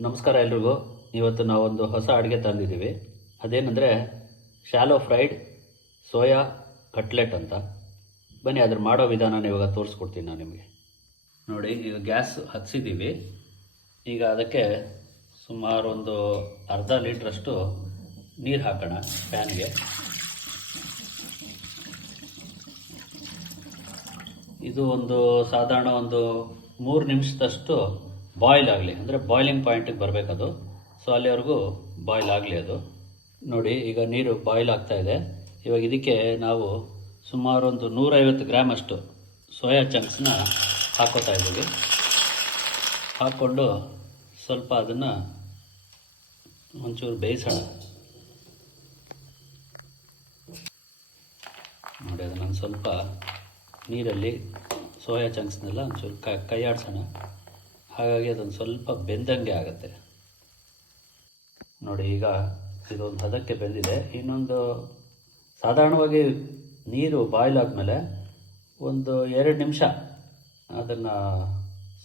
ನಮಸ್ಕಾರ ಎಲ್ರಿಗೂ. ಇವತ್ತು ನಾವೊಂದು ಹೊಸ ಅಡುಗೆ ತಂದಿದ್ದೀವಿ. ಅದೇನೆಂದರೆ ಶಾಲೋ ಫ್ರೈಡ್ ಸೋಯಾ ಕಟ್ಲೆಟ್ ಅಂತ. ಬನ್ನಿ ಅದ್ರ ಮಾಡೋ ವಿಧಾನ ಇವಾಗ ತೋರಿಸ್ಕೊಡ್ತೀನಿ ನಾನು ನಿಮಗೆ. ನೋಡಿ, ಈಗ ಗ್ಯಾಸ್ ಹಚ್ಚಿದ್ದೀವಿ. ಈಗ ಅದಕ್ಕೆ ಸುಮಾರು ಒಂದು ಅರ್ಧ ಲೀಟ್ರಷ್ಟು ನೀರು ಹಾಕೋಣ ಪ್ಯಾನ್ಗೆ. ಇದು ಸಾಧಾರಣ 3 ನಿಮಿಷದಷ್ಟು ಬಾಯ್ಲ್ ಆಗಲಿ, ಅಂದರೆ ಬಾಯ್ಲಿಂಗ್ ಪಾಯಿಂಟಿಗೆ ಬರಬೇಕದು. ಸೊ ಅಲ್ಲಿವರೆಗೂ ಬಾಯ್ಲ್ ಆಗಲಿ ಅದು. ನೋಡಿ, ಈಗ ನೀರು ಬಾಯ್ಲ್ ಆಗ್ತಾ ಇದೆ. ಇವಾಗ ಇದಕ್ಕೆ ನಾವು ಸುಮಾರು 150 ಗ್ರಾಮ್ ಅಷ್ಟು ಸೋಯಾ ಚಂಕ್ಸ್ನ ಹಾಕೋತಾ ಇದ್ದೀವಿ. ಹಾಕ್ಕೊಂಡು ಸ್ವಲ್ಪ ಅದನ್ನು ಒಂಚೂರು ಬೇಯಿಸೋಣ. ನೋಡಿ, ಅದನ್ನು ಸ್ವಲ್ಪ ನೀರಲ್ಲಿ ಸೋಯಾ ಚಂಕ್ಸ್ನೆಲ್ಲ ಒಂಚೂರು ಕೈ ಆಡಿಸೋಣ. ಹಾಗಾಗಿ ಅದೊಂದು ಸ್ವಲ್ಪ ಬೆಂದಂಗೆ ಆಗುತ್ತೆ. ನೋಡಿ, ಈಗ ಇದೊಂದು ಹದಕ್ಕೆ ಬೆಂದಿದೆ. ಇನ್ನೊಂದು ಸಾಧಾರಣವಾಗಿ ನೀರು ಬಾಯ್ಲ್ ಆದಮೇಲೆ 2 ನಿಮಿಷ ಅದನ್ನು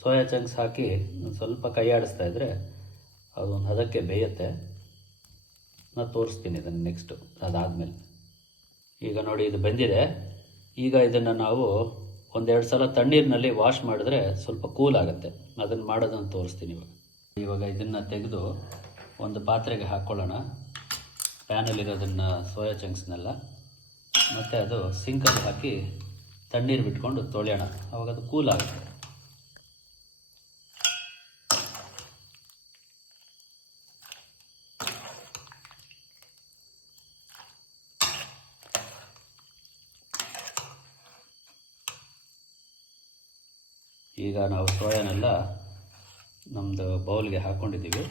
ಸೋಯಾ ಚಂಕ್ಸ್ ಹಾಕಿ ಸ್ವಲ್ಪ ಕೈ ಆಡಿಸ್ತಾ ಇದ್ದರೆ ಅದೊಂದು ಹದಕ್ಕೆ ಬೇಯುತ್ತೆ. ನಾನು ತೋರಿಸ್ತೀನಿ ಇದನ್ನು ನೆಕ್ಸ್ಟು ಅದಾದಮೇಲೆ. ಈಗ ನೋಡಿ, ಇದು ಬೆಂದಿದೆ. ಈಗ ಇದನ್ನು ನಾವು 1-2 ಸಲ ತಣ್ಣೀರಿನಲ್ಲಿ ವಾಶ್ ಮಾಡಿದ್ರೆ ಸ್ವಲ್ಪ ಕೂಲ್ ಆಗುತ್ತೆ. ಅದನ್ನು ಮಾಡೋದನ್ನು ತೋರಿಸ್ತೀನಿ ಇವಾಗ ಇದನ್ನು ತೆಗೆದು ಒಂದು ಪಾತ್ರೆಗೆ ಹಾಕ್ಕೊಳ್ಳೋಣ. ಪ್ಯಾನಲ್ಲಿರೋದನ್ನು ಸೋಯಾ ಚಂಕ್ಸ್ನೆಲ್ಲ, ಮತ್ತು ಅದು ಸಿಂಕಲ್ಲಿ ಹಾಕಿ ತಣ್ಣೀರು ಬಿಟ್ಕೊಂಡು ತೊಳೆಯೋಣ. ಆವಾಗ ಅದು ಕೂಲ್ ಆಗುತ್ತೆ. ಈಗ ನಾವು ಸೋಯಾನೆಲ್ಲ ನಮ್ಮದು ಬೌಲ್ಗೆ ಹಾಕ್ಕೊಂಡಿದ್ದೀವಿ.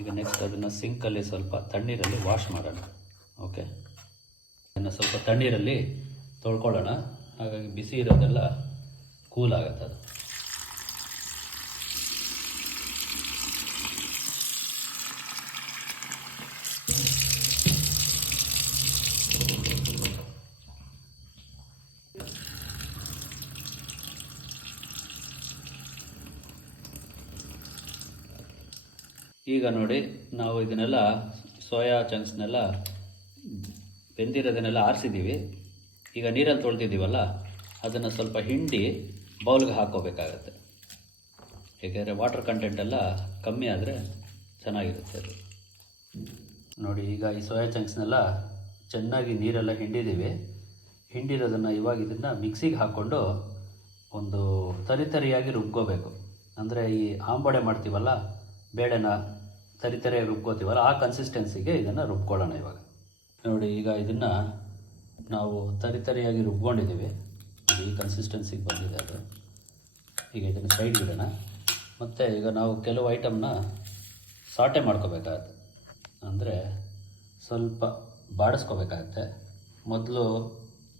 ಈಗ ನೆಕ್ಸ್ಟ್ ಅದನ್ನು ಸಿಂಕಲ್ಲಿ ಸ್ವಲ್ಪ ತಣ್ಣೀರಲ್ಲಿ ವಾಶ್ ಮಾಡೋಣ. ಓಕೆ, ಅದನ್ನು ಸ್ವಲ್ಪ ತಣ್ಣೀರಲ್ಲಿ ತೊಳ್ಕೊಳ್ಳೋಣ. ಹಾಗಾಗಿ ಬಿಸಿ ಇರೋದೆಲ್ಲ ಕೂಲ್ ಆಗುತ್ತೆ ಅದು. ಈಗ ನೋಡಿ, ನಾವು ಇದನ್ನೆಲ್ಲ ಸೋಯಾ ಚಂಕ್ಸ್ನೆಲ್ಲ ಬೆಂದಿರೋದನ್ನೆಲ್ಲ ಆರಿಸಿದ್ದೀವಿ. ಈಗ ನೀರಲ್ಲಿ ತೊಳ್ದಿದ್ದೀವಲ್ಲ, ಅದನ್ನು ಸ್ವಲ್ಪ ಹಿಂಡಿ ಬೌಲ್ಗೆ ಹಾಕ್ಕೋಬೇಕಾಗತ್ತೆ. ಏಕೆಂದರೆ ವಾಟರ್ ಕಂಟೆಂಟೆಲ್ಲ ಕಮ್ಮಿ ಆದರೆ ಚೆನ್ನಾಗಿರುತ್ತೆ ಅದು. ನೋಡಿ, ಈಗ ಈ ಸೋಯಾ ಚಂಕ್ಸ್ನೆಲ್ಲ ಚೆನ್ನಾಗಿ ನೀರೆಲ್ಲ ಹಿಂಡಿರೋದನ್ನು ಇವಾಗ ಇದನ್ನು ಮಿಕ್ಸಿಗೆ ಹಾಕ್ಕೊಂಡು ಒಂದು ತರಿಯಾಗಿ ರುಬ್ಕೋಬೇಕು. ಅಂದರೆ ಈ ಆಂಬೊಡೆ ಮಾಡ್ತೀವಲ್ಲ, ಬೇಳೆನ ತರಿಯಾಗಿ ರುಬ್ಕೋತೀವಲ್ಲ, ಆ ಕನ್ಸಿಸ್ಟೆನ್ಸಿಗೆ ಇದನ್ನು ರುಬ್ಕೊಳ್ಳೋಣ ಇವಾಗ. ನೋಡಿ, ಈಗ ಇದನ್ನು ನಾವು ತರಿಯಾಗಿ ರುಬ್ಕೊಂಡಿದ್ದೀವಿ. ಈ ಕನ್ಸಿಸ್ಟೆನ್ಸಿಗೆ ಬಂದಿದೆ ಅದು. ಈಗ ಇದನ್ನು ಸೈಡ್ಗೆ ಇಡೋಣ. ಮತ್ತು ಈಗ ನಾವು ಕೆಲವು ಐಟಮ್ನ ಸಾಟೆ ಮಾಡ್ಕೋಬೇಕಾಗತ್ತೆ, ಅಂದರೆ ಸ್ವಲ್ಪ ಬಾಡಿಸ್ಕೋಬೇಕಾಗತ್ತೆ. ಮೊದಲು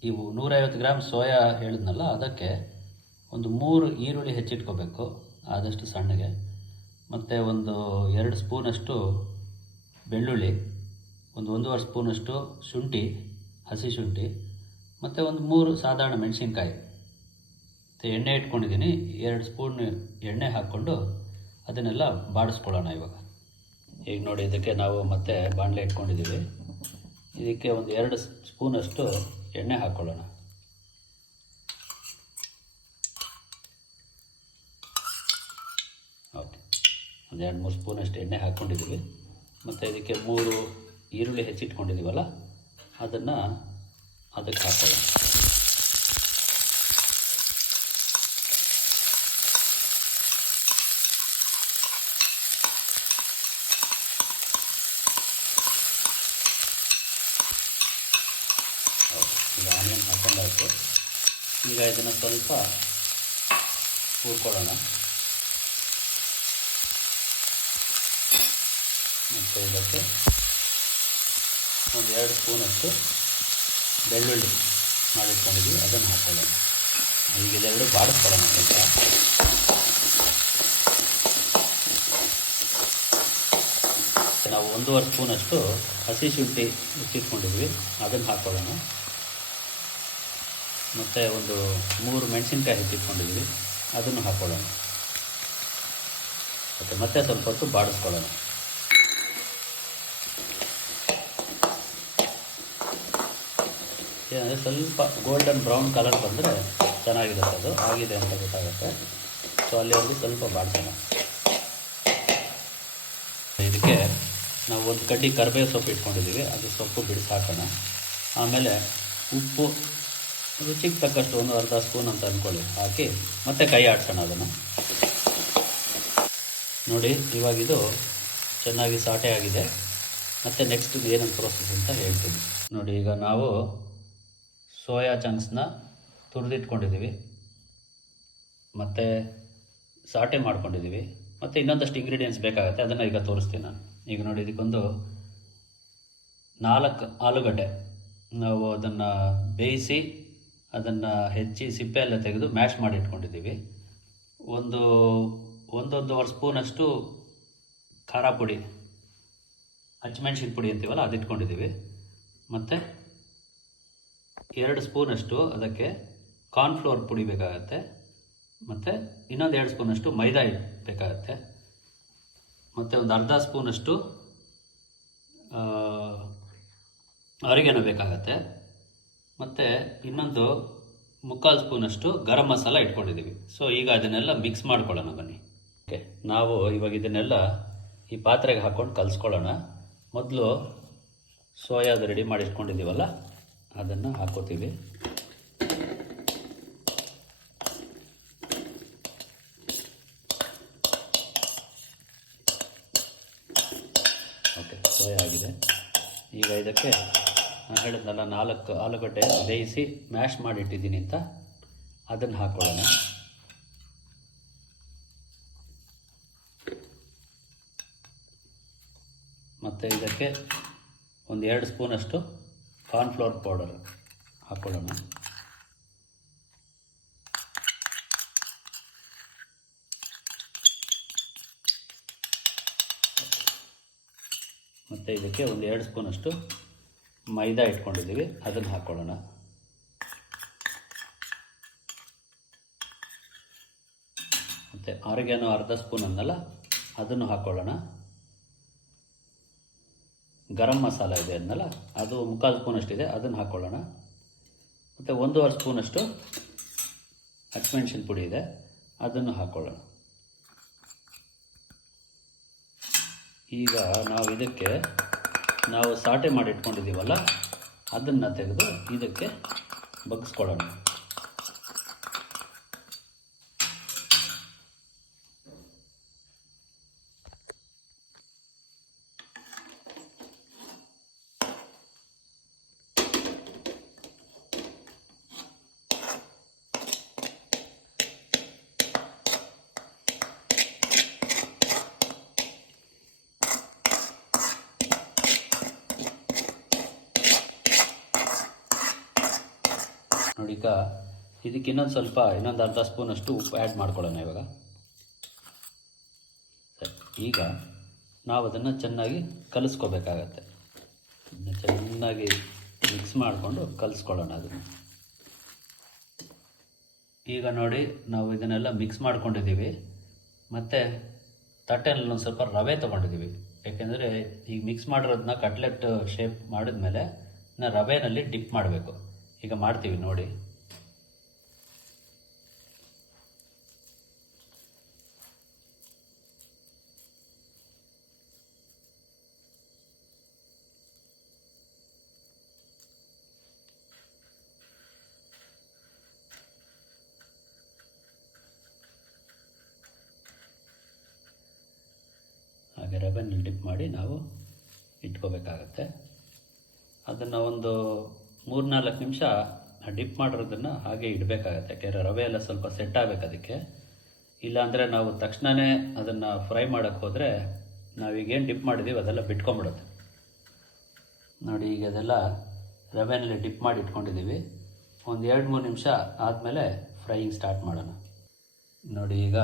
ಇವು 150 ಗ್ರಾಮ್ ಸೋಯಾ ಹೇಳಿದ್ನಲ್ಲ, ಅದಕ್ಕೆ 3 ಈರುಳ್ಳಿ ಹೆಚ್ಚಿಟ್ಕೋಬೇಕು, ಆದಷ್ಟು ಸಣ್ಣಗೆ. ಮತ್ತು 2 ಸ್ಪೂನಷ್ಟು ಬೆಳ್ಳುಳ್ಳಿ, 1.5 ಸ್ಪೂನಷ್ಟು ಶುಂಠಿ, ಹಸಿ ಶುಂಠಿ, ಮತ್ತು 3 ಸಾಧಾರಣ ಮೆಣಸಿನ್ಕಾಯಿ. ಮತ್ತು ಎಣ್ಣೆ ಇಟ್ಕೊಂಡಿದ್ದೀನಿ. 2 ಸ್ಪೂನ್ ಎಣ್ಣೆ ಹಾಕ್ಕೊಂಡು ಅದನ್ನೆಲ್ಲ ಬಾಡಿಸ್ಕೊಳ್ಳೋಣ ಇವಾಗ. ಈಗ ನೋಡಿ, ಇದಕ್ಕೆ ನಾವು ಮತ್ತೆ ಬಾಣಲೆ ಇಟ್ಕೊಂಡಿದ್ದೀವಿ. ಇದಕ್ಕೆ 2 ಸ್ಪೂನಷ್ಟು ಎಣ್ಣೆ ಹಾಕ್ಕೊಳ್ಳೋಣ. ಓಕೆ, 2-3 ಸ್ಪೂನಷ್ಟು ಎಣ್ಣೆ ಹಾಕ್ಕೊಂಡಿದ್ದೀವಿ. ಮತ್ತು ಇದಕ್ಕೆ 3 ಈರುಳ್ಳಿ ಹೆಚ್ಚಿಟ್ಕೊಂಡಿದ್ದೀವಲ್ಲ, ಅದನ್ನು ಅದಕ್ಕೆ ಹಾಕೊಳ್ಳೋಣ. ಈಗ ಆನಿಯನ್ ಹಾಕೊಂಡಾಯ್ತು. ಈಗ ಇದನ್ನು ಸ್ವಲ್ಪ ಹುರ್ಕೊಳ್ಳೋಣ. ಮತ್ತು ಇದಕ್ಕೆ 2 ಸ್ಪೂನಷ್ಟು ಬೆಳ್ಳುಳ್ಳಿ ಮಾಡಿಟ್ಕೊಂಡಿದ್ವಿ, ಅದನ್ನು ಹಾಕ್ಕೊಳ್ಳೋಣ. ಈಗ ಇದೆರಡು ಬಾಡಿಸ್ಕೊಳ್ಳೋಣ ಸ್ವಲ್ಪ. ನಾವು 1.5 ಸ್ಪೂನಷ್ಟು ಹಸಿ ಶುಂಠಿ ಇಟ್ಟಿಟ್ಕೊಂಡಿದ್ವಿ, ಅದನ್ನು ಹಾಕ್ಕೊಳ್ಳೋಣ. ಮತ್ತು 3 ಮೆಣಸಿನ್ಕಾಯಿ ಹೆಚ್ಚಿಟ್ಕೊಂಡಿದ್ವಿ, ಅದನ್ನು ಹಾಕ್ಕೊಳ್ಳೋಣ. ಓಕೆ, ಮತ್ತೆ ಸ್ವಲ್ಪ ಹೊತ್ತು ಬಾಡಿಸ್ಕೊಳ್ಳೋಣ. ಏನಂದರೆ ಸ್ವಲ್ಪ ಗೋಲ್ಡನ್ ಬ್ರೌನ್ ಕಲರ್ ಬಂದರೆ ಚೆನ್ನಾಗಿರುತ್ತೆ, ಅದು ಆಗಿದೆ ಅಂತ ಗೊತ್ತಾಗುತ್ತೆ. ಸೊ ಅಲ್ಲಿವರೆಗೂ ಸ್ವಲ್ಪ ಬಾಡ್ಸೋಣ. ಇದಕ್ಕೆ ನಾವು ಒಂದು ಕಡ್ಡಿ ಕರಿಬೇವು ಸೊಪ್ಪು ಇಟ್ಕೊಂಡಿದ್ದೀವಿ, ಅದು ಸೊಪ್ಪು ಬಿಡಿಸಿ ಹಾಕೋಣ. ಆಮೇಲೆ ಉಪ್ಪು ರುಚಿಗೆ ತಕ್ಕಷ್ಟು ಒಂದು ಅರ್ಧ ಸ್ಪೂನ್ ಅಂತ ಅಂದ್ಕೊಳ್ಳಿ ಹಾಕಿ ಮತ್ತೆ ಕೈ ಆಡಿಸೋಣ ಅದನ್ನು. ನೋಡಿ ಇವಾಗಿದು ಚೆನ್ನಾಗಿ ಸಾಟೆ ಆಗಿದೆ. ಮತ್ತು ನೆಕ್ಸ್ಟ್ ಏನಂತ ಪ್ರೋಸೆಸ್ ಅಂತ ಹೇಳ್ತೀನಿ ನೋಡಿ. ಈಗ ನಾವು ಸೋಯಾ ಚಂಕ್ಸ್ನ ತುರಿದಿಟ್ಕೊಂಡಿದ್ದೀವಿ, ಮತ್ತು ಸಾಟೆ ಮಾಡ್ಕೊಂಡಿದ್ದೀವಿ, ಮತ್ತು ಇನ್ನೊಂದಷ್ಟು ಇಂಗ್ರೀಡಿಯೆಂಟ್ಸ್ ಬೇಕಾಗುತ್ತೆ, ಅದನ್ನು ಈಗ ತೋರಿಸ್ತೀನಿ ನಾನು. ಈಗ ನೋಡಿ ಇದಕ್ಕೊಂದು 4 ಆಲೂಗಡ್ಡೆ ನಾವು ಅದನ್ನು ಬೇಯಿಸಿ ಅದನ್ನು ಹೆಚ್ಚಿ ಸಿಪ್ಪೆ ಎಲ್ಲ ತೆಗೆದು ಮ್ಯಾಶ್ ಮಾಡಿ ಇಟ್ಕೊಂಡಿದ್ದೀವಿ. ಒಂದೊಂದೂವರೆ ಸ್ಪೂನಷ್ಟು ಖಾರ ಪುಡಿ, ಹಸಿಮೆಣ್ಸಿನ ಪುಡಿ ಅಂತೀವಲ್ಲ ಅದು ಇಟ್ಕೊಂಡಿದ್ದೀವಿ. ಮತ್ತು 2 ಸ್ಪೂನಷ್ಟು ಅದಕ್ಕೆ ಕಾರ್ನ್ಫ್ಲೋರ್ ಪುಡಿ ಬೇಕಾಗತ್ತೆ. ಮತ್ತು ಇನ್ನೊಂದು 2 ಸ್ಪೂನಷ್ಟು ಮೈದಾ ಬೇಕಾಗತ್ತೆ. ಮತ್ತು ಒಂದು ಅರ್ಧ ಸ್ಪೂನಷ್ಟು ಅರಿಗೆನೋ ಬೇಕಾಗತ್ತೆ. ಮತ್ತು ಇನ್ನೊಂದು 3/4 ಸ್ಪೂನಷ್ಟು ಗರಂ ಮಸಾಲ ಇಟ್ಕೊಂಡಿದ್ದೀವಿ. ಸೊ ಈಗ ಅದನ್ನೆಲ್ಲ ಮಿಕ್ಸ್ ಮಾಡ್ಕೊಳ್ಳೋಣ ಬನ್ನಿ. ಓಕೆ, ನಾವು ಇವಾಗ ಇದನ್ನೆಲ್ಲ ಈ ಪಾತ್ರೆಗೆ ಹಾಕ್ಕೊಂಡು ಕಲಿಸ್ಕೊಳ್ಳೋಣ. ಮೊದಲು ಸೋಯಾದು ರೆಡಿ ಮಾಡಿ ಇಟ್ಕೊಂಡಿದ್ದೀವಲ್ಲ ಅದನ್ನು ಹಾಕೋತೀವಿ. ಓಕೆ, ಸೋಯಾ ಆಗಿದೆ. ಈಗ ಇದಕ್ಕೆ ನಾನು ಹೇಳಿದ್ನಲ್ಲ 4 ಆಲೂಗಡ್ಡೆ ಬೇಯಿಸಿ ಮ್ಯಾಶ್ ಮಾಡಿಟ್ಟಿದ್ದೀನಿ ಅಂತ, ಅದನ್ನು ಹಾಕ್ಕೊಳ್ಳೋಣ. ಮತ್ತು ಇದಕ್ಕೆ ಒಂದು 2 ಸ್ಪೂನಷ್ಟು ಕಾರ್ನ್ಫ್ಲವರ್ ಪೌಡರ್ ಹಾಕ್ಕೊಳ್ಳೋಣ. ಮತ್ತು ಇದಕ್ಕೆ ಒಂದು 2 ಸ್ಪೂನಷ್ಟು ಮೈದಾ ಇಟ್ಕೊಂಡಿದ್ದೀವಿ, ಅದನ್ನು ಹಾಕ್ಕೊಳ್ಳೋಣ. ಮತ್ತು ಆರಿಗೆನೋ ಅರ್ಧ ಸ್ಪೂನ್ ಅನ್ನಲ್ಲ ಅದನ್ನು ಹಾಕ್ಕೊಳ್ಳೋಣ. ಗರಂ ಮಸಾಲ ಇದೆ ಅನ್ನಲ್ಲ ಅದು 3/4 ಸ್ಪೂನಷ್ಟಿದೆ, ಅದನ್ನು ಹಾಕ್ಕೊಳ್ಳೋಣ. ಮತ್ತು 1.5 ಸ್ಪೂನಷ್ಟು ಹಸಿಮೆಣ್ಸಿನ ಪುಡಿ ಇದೆ, ಅದನ್ನು ಹಾಕ್ಕೊಳ್ಳೋಣ. ಈಗ ನಾವು ಇದಕ್ಕೆ ನಾವು ಸಾಟೆ ಮಾಡಿ ಇಟ್ಕೊಂಡಿದ್ದೀವಲ್ಲ ಅದನ್ನು ತೆಗೆದು ಇದಕ್ಕೆ ಬಗ್ಗಿಸ್ಕೊಳ್ಳೋಣ. ನೋಡಿ, ಈಗ ಇದಕ್ಕೆ ಇನ್ನೊಂದು ಅರ್ಧ ಸ್ಪೂನಷ್ಟು ಉಪ್ಪು ಆ್ಯಡ್ ಮಾಡ್ಕೊಳ್ಳೋಣ ಇವಾಗ. ಸರಿ, ಈಗ ನಾವು ಅದನ್ನು ಚೆನ್ನಾಗಿ ಕಲಿಸ್ಕೋಬೇಕಾಗತ್ತೆ. ಚೆನ್ನಾಗಿ ಮಿಕ್ಸ್ ಮಾಡಿಕೊಂಡು ಕಲಿಸ್ಕೊಳ್ಳೋಣ ಅದನ್ನು. ಈಗ ನೋಡಿ ನಾವು ಇದನ್ನೆಲ್ಲ ಮಿಕ್ಸ್ ಮಾಡ್ಕೊಂಡಿದ್ದೀವಿ. ಮತ್ತು ತಟ್ಟೆನಲ್ಲಿ ಒಂದು ಸ್ವಲ್ಪ ರವೆ ತೊಗೊಂಡಿದ್ದೀವಿ, ಯಾಕೆಂದರೆ ಈಗ ಮಿಕ್ಸ್ ಮಾಡಿರೋದನ್ನ ಕಟ್ಲೆಟ್ ಶೇಪ್ ಮಾಡಿದ್ಮೇಲೆ ರವೆನಲ್ಲಿ ಡಿಪ್ ಮಾಡಬೇಕು. ಈಗ ಮಾಡ್ತೀವಿ ನೋಡಿ. ಹಾಗೆ ರವೆನಲ್ಲಿ ಡಿಪ್ ಮಾಡಿ ನಾವು ಇಟ್ಕೋಬೇಕಾಗತ್ತೆ. ಅದನ್ನು ಒಂದು 3-4 ನಿಮಿಷ ಡಿಪ್ ಮಾಡಿರೋದನ್ನು ಹಾಗೆ ಇಡಬೇಕಾಗತ್ತೆ, ಯಾಕೆಂದರೆ ರವೆ ಎಲ್ಲ ಸ್ವಲ್ಪ ಸೆಟ್ ಆಗಬೇಕು ಅದಕ್ಕೆ. ಇಲ್ಲಾಂದರೆ ನಾವು ತಕ್ಷಣವೇ ಅದನ್ನು ಫ್ರೈ ಮಾಡೋಕ್ಕೆ ಹೋದರೆ ನಾವೀಗೇನು ಡಿಪ್ ಮಾಡಿದ್ದೀವಿ ಅದೆಲ್ಲ ಬಿಟ್ಕೊಂಬಿಡುತ್ತೆ. ನೋಡಿ, ಈಗ ಅದೆಲ್ಲ ರವೆನಲ್ಲಿ ಡಿಪ್ ಮಾಡಿ ಇಟ್ಕೊಂಡಿದ್ದೀವಿ. ಒಂದು 2-3 ನಿಮಿಷ ಆದಮೇಲೆ ಫ್ರೈಯಿಂಗ್ ಸ್ಟಾರ್ಟ್ ಮಾಡೋಣ. ನೋಡಿ, ಈಗ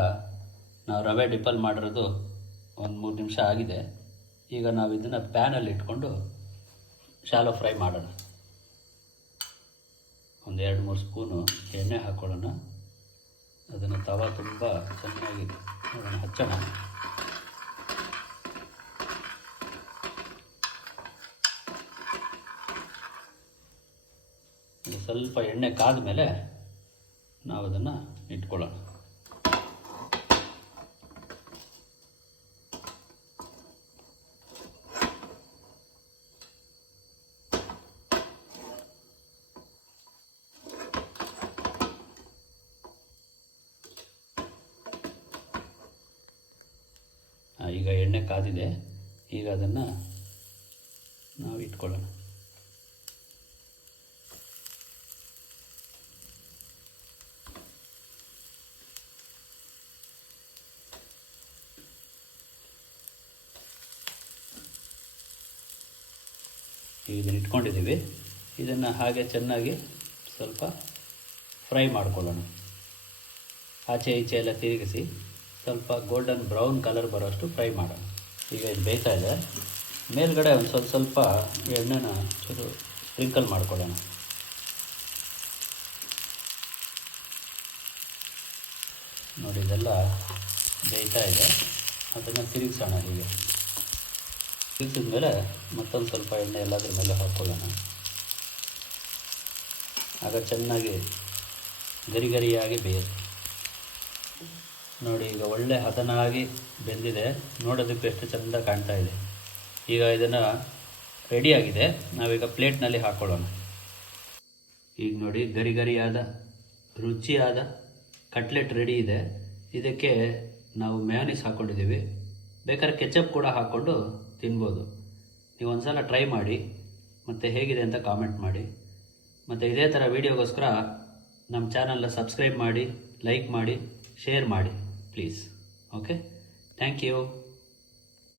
ನಾವು ರವೆ ಡಿಪ್ಪಲ್ಲಿ ಮಾಡಿರೋದು ಒಂದು 3 ನಿಮಿಷ ಆಗಿದೆ. ಈಗ ನಾವು ಇದನ್ನು ಪ್ಯಾನಲ್ಲಿ ಇಟ್ಕೊಂಡು ಶಾಲೋ ಫ್ರೈ ಮಾಡೋಣ. ಒಂದು 2-3 ಸ್ಪೂನು ಎಣ್ಣೆ ಹಾಕ್ಕೊಳ್ಳೋಣ. ಅದನ್ನು ತವ ತುಂಬ ಚೆನ್ನಾಗಿ ಅದನ್ನು ಹಚ್ಚೋಣ. ಸ್ವಲ್ಪ ಎಣ್ಣೆ ಕಾದ ಮೇಲೆ ನಾವು ಅದನ್ನು ಇಟ್ಕೊಳ್ಳೋಣ. ಈಗ ಎಣ್ಣೆ ಕಾದಿದೆ. ಈಗ ಅದನ್ನು ನಾವು ಇಟ್ಕೊಳ್ಳೋಣ. ಈಗ ಇದನ್ನು ಇಟ್ಕೊಂಡಿದ್ದೀವಿ. ಇದನ್ನು ಹಾಗೆ ಚೆನ್ನಾಗಿ ಸ್ವಲ್ಪ ಫ್ರೈ ಮಾಡ್ಕೊಳ್ಳೋಣ. ಆಚೆ ಈಚೆ ಎಲ್ಲ ತಿರುಗಿಸಿ ಸ್ವಲ್ಪ ಗೋಲ್ಡನ್ ಬ್ರೌನ್ ಕಲರ್ ಬರೋಷ್ಟು ಫ್ರೈ ಮಾಡೋಣ. ಈಗ ಇದು ಬೇಯ್ತಾ ಇದೆ. ಮೇಲ್ಗಡೆ ಒಂದು ಸ್ವಲ್ಪ ಎಣ್ಣೆನ ಚೂರು ಸ್ಪ್ರಿಂಕಲ್ ಮಾಡ್ಕೊಳ್ಳೋಣ. ನೋಡಿ ಇದೆಲ್ಲ ಬೇಯ್ತಾ ಇದೆ. ಅದನ್ನು ತಿರುಗಿಸೋಣ. ಹೀಗೆ ತಿರುಗಿಸಿದ ಮೇಲೆ ಮತ್ತೊಂದು ಸ್ವಲ್ಪ ಎಣ್ಣೆ ಎಲ್ಲದ್ರ ಮೇಲೆ ಹಾಕ್ಕೊಳ್ಳೋಣ. ಆಗ ಚೆನ್ನಾಗಿ ಗರಿ ಗರಿಯಾಗಿ ಬೇಯುತ್ತೆ. ನೋಡಿ ಈಗ ಒಳ್ಳೆ ಹದನಾಗಿ ಬೆಂದಿದೆ. ನೋಡೋದಕ್ಕೆ ಎಷ್ಟು ಚೆಂದ ಕಾಣ್ತಾ ಇದೆ. ಈಗ ಇದನ್ನು ರೆಡಿಯಾಗಿದೆ. ನಾವೀಗ ಪ್ಲೇಟ್ನಲ್ಲಿ ಹಾಕ್ಕೊಳ್ಳೋಣ. ಈಗ ನೋಡಿ ಗರಿ ಗರಿಯಾದ ರುಚಿಯಾದ ಕಟ್ಲೆಟ್ ರೆಡಿ ಇದೆ. ಇದಕ್ಕೆ ನಾವು ಮ್ಯಾಯೋನೀಸ್ ಹಾಕ್ಕೊಂಡಿದ್ದೀವಿ. ಬೇಕಾದ್ರೆ ಕೆಚಪ್ ಕೂಡ ಹಾಕ್ಕೊಂಡು ತಿನ್ಬೋದು. ನೀವು ಒಂದು ಸಲ ಟ್ರೈ ಮಾಡಿ ಮತ್ತು ಹೇಗಿದೆ ಅಂತ ಕಾಮೆಂಟ್ ಮಾಡಿ. ಮತ್ತು ಇದೇ ಥರ ವೀಡಿಯೋಗೋಸ್ಕರ ನಮ್ಮ ಚಾನಲ್ನ ಸಬ್ಸ್ಕ್ರೈಬ್ ಮಾಡಿ, ಲೈಕ್ ಮಾಡಿ, ಶೇರ್ ಮಾಡಿ ಪ್ಲೀಸ್. Okay, thank you.